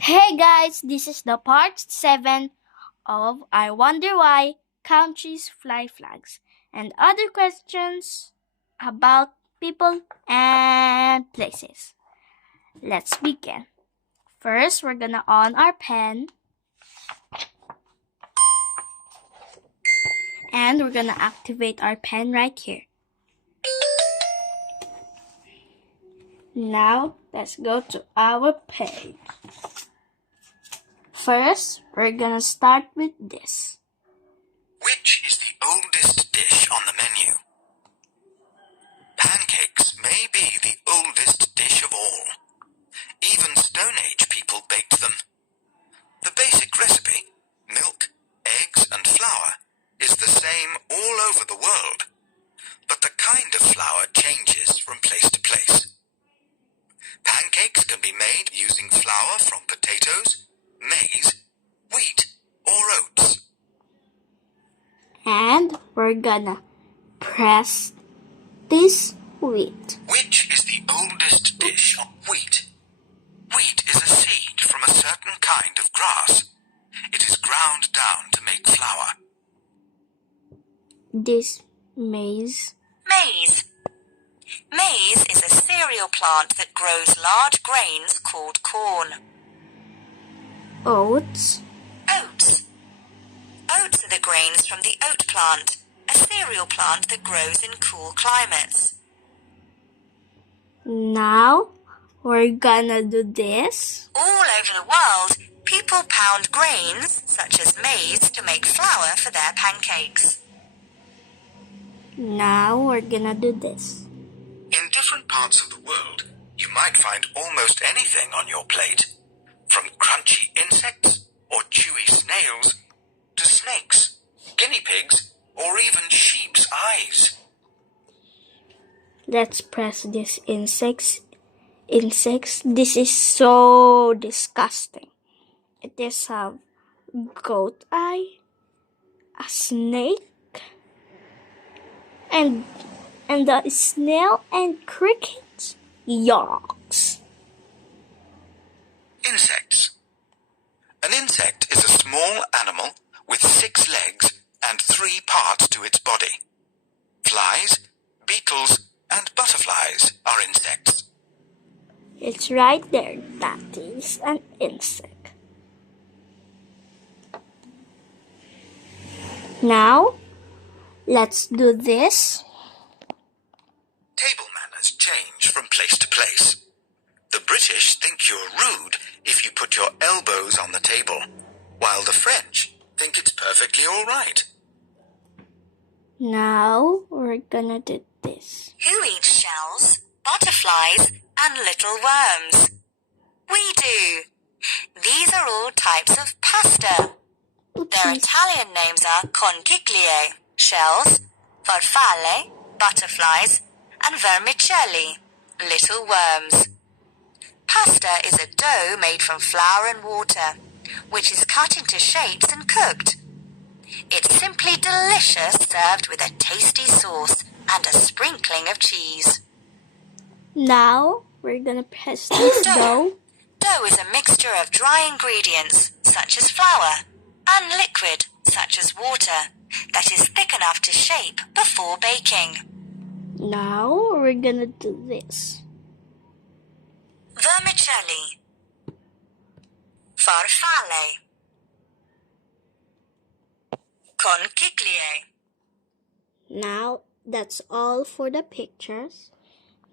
Hey guys, this is the part 7 of I Wonder Why Countries Fly Flags and other questions about people and places. Let's begin. First, we're gonna on our pen and we're gonna activate our pen right here. Now, let's go to our page. First, we're gonna start with this. Which is the oldest dish on the menu? Pancakes may be the oldest dish of all. Even Stone Age people baked them. The basic recipe, milk, eggs and flour, is the same all over the world, but the kind of flour changes from place to place. Pancakes can be made using flour from potatoes, maize, wheat or oats. And we're gonna press this wheat. Which is the oldest dish of wheat? Wheat is a seed from a certain kind of grass. It is ground down to make flour. This maize. Maize. Maize is a cereal plant that grows large grains called corn. Oats. Oats. Oats are the grains from the oat plant, a cereal plant that grows in cool climates. Now we're gonna do this. All over the world, people pound grains, such as maize, to make flour for their pancakes. Now we're gonna do this. In different parts of the world, you might find almost anything on your plate, from crunchy insects or chewy snails to snakes, guinea pigs, or even sheep's eyes. Let's press these insects. This is so disgusting. It is a goat eye, a snake, and the snail and crickets. Yucks. Insects. An insect is a small animal with 6 legs and 3 parts to its body. Flies, beetles, and butterflies are insects. It's right there. That is an insect. Now, let's do this. Table manners change from place to place. The British think you're rude if you put your elbows on the table, while the French think it's perfectly all right. Now, we're gonna do this. Who eats shells, butterflies, and little worms? We do. These are all types of pasta. Their Italian names are conchiglie, shells, farfalle, butterflies, and vermicelli, little worms. Pasta is a dough made from flour and water, which is cut into shapes and cooked. It's simply delicious served with a tasty sauce and a sprinkling of cheese. Now, we're gonna press this dough. Dough is a mixture of dry ingredients, such as flour, and liquid, such as water, that is thick enough to shape before baking. Now, we're gonna do this. Vermicelli, farfalle, conchiglie. Now, that's all for the pictures.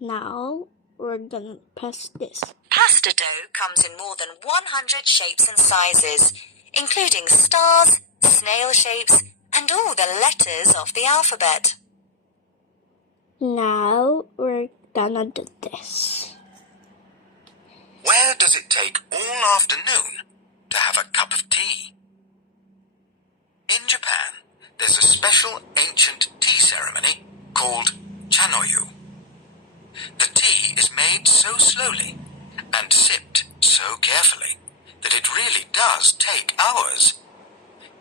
Now, we're gonna press this. Pasta dough comes in more than 100 shapes and sizes, including stars, snail shapes, and all the letters of the alphabet. Now, we're gonna do this. Where does it take all afternoon to have a cup of tea? In Japan, there's a special ancient tea ceremony called chanoyu. The tea is made so slowly and sipped so carefully that it really does take hours.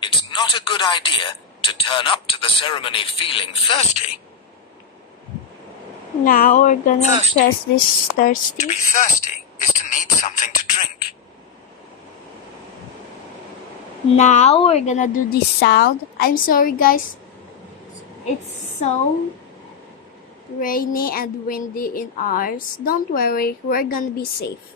It's not a good idea to turn up to the ceremony feeling thirsty. Now we're gonna Thirsty. press this To thirsty. be thirsty is to need something to drink. Now we're gonna do this sound. I'm sorry guys, it's so rainy and windy in ours. Don't worry, we're gonna be safe.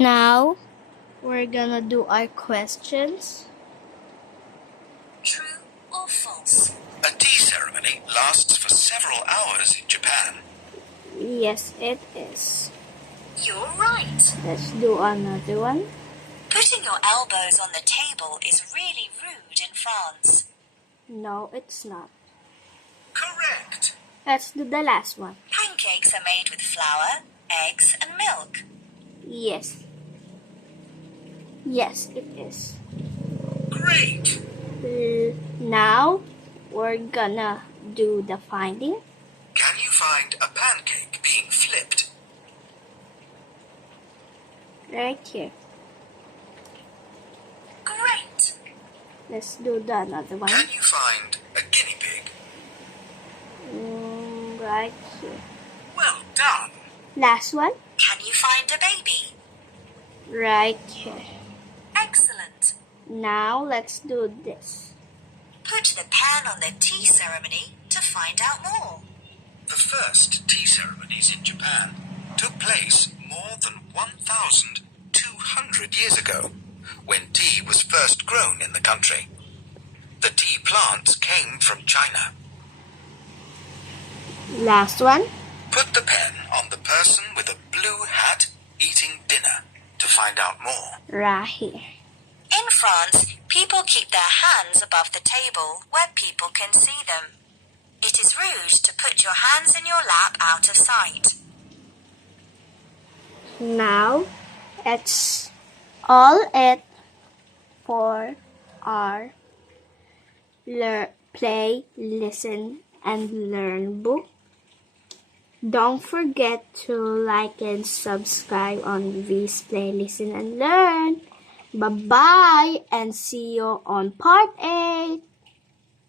Now we're gonna do our questions. True or false? A tea ceremony lasts for several hours in Japan. Yes, it is. You're right. Let's do another one. Putting your elbows on the table is really rude in France. No, it's not. Correct. Let's do the last one. Pancakes are made with flour, eggs, and milk. Yes. Yes, it is. Great. Now we're gonna do the finding. Can you find a pancake being flipped? Right here. Great. Let's do the another one. Can you find a guinea pig? Right here. Well done. Last one. Can you find a baby? Right here. Excellent. Now let's do this. Put the pen on the tea ceremony to find out more. The first tea ceremonies in Japan took place more than 1,200 years ago, when tea was first grown in the country. The tea plants came from China. Last one. Put the pen on the person with a blue hat eating dinner to find out more. Right here. In France, people keep their hands above the table where people can see them. It is rude to put your hands in your lap out of sight. Now it's all it for our play, listen, and learn book. Don't forget to like and subscribe on this Play, Listen, and Learn. Bye-bye and see you on part 8.